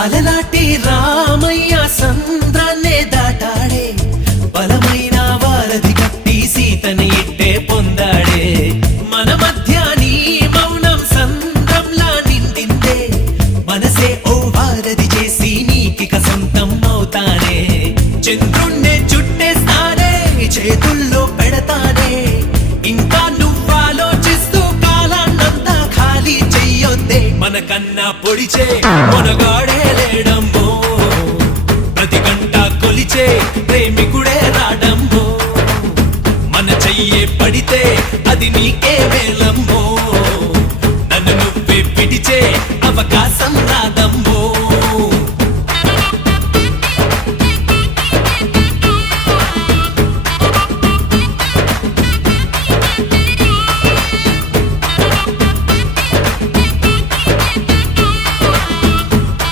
అలలాటి రామయ్య సంద్రాన్నే దాటాడే బలమైన వారధి కట్టి సీతని ఇట్టే పొందాడే మన మధ్య నీ మౌనం సంద్రంలా నిండిందే మనసే ఓ వారధి చేసి నీకిక సొంతం అవుతానే చంద్రుణ్ణే చుట్టేస్తానే చేతుల్లో పెడతానే ఇంకా నువ్వాలోచిస్తూ కాలాన్నంతా ఖాళీ చెయ్యొద్దే మనకన్నా పొడిచే మనగా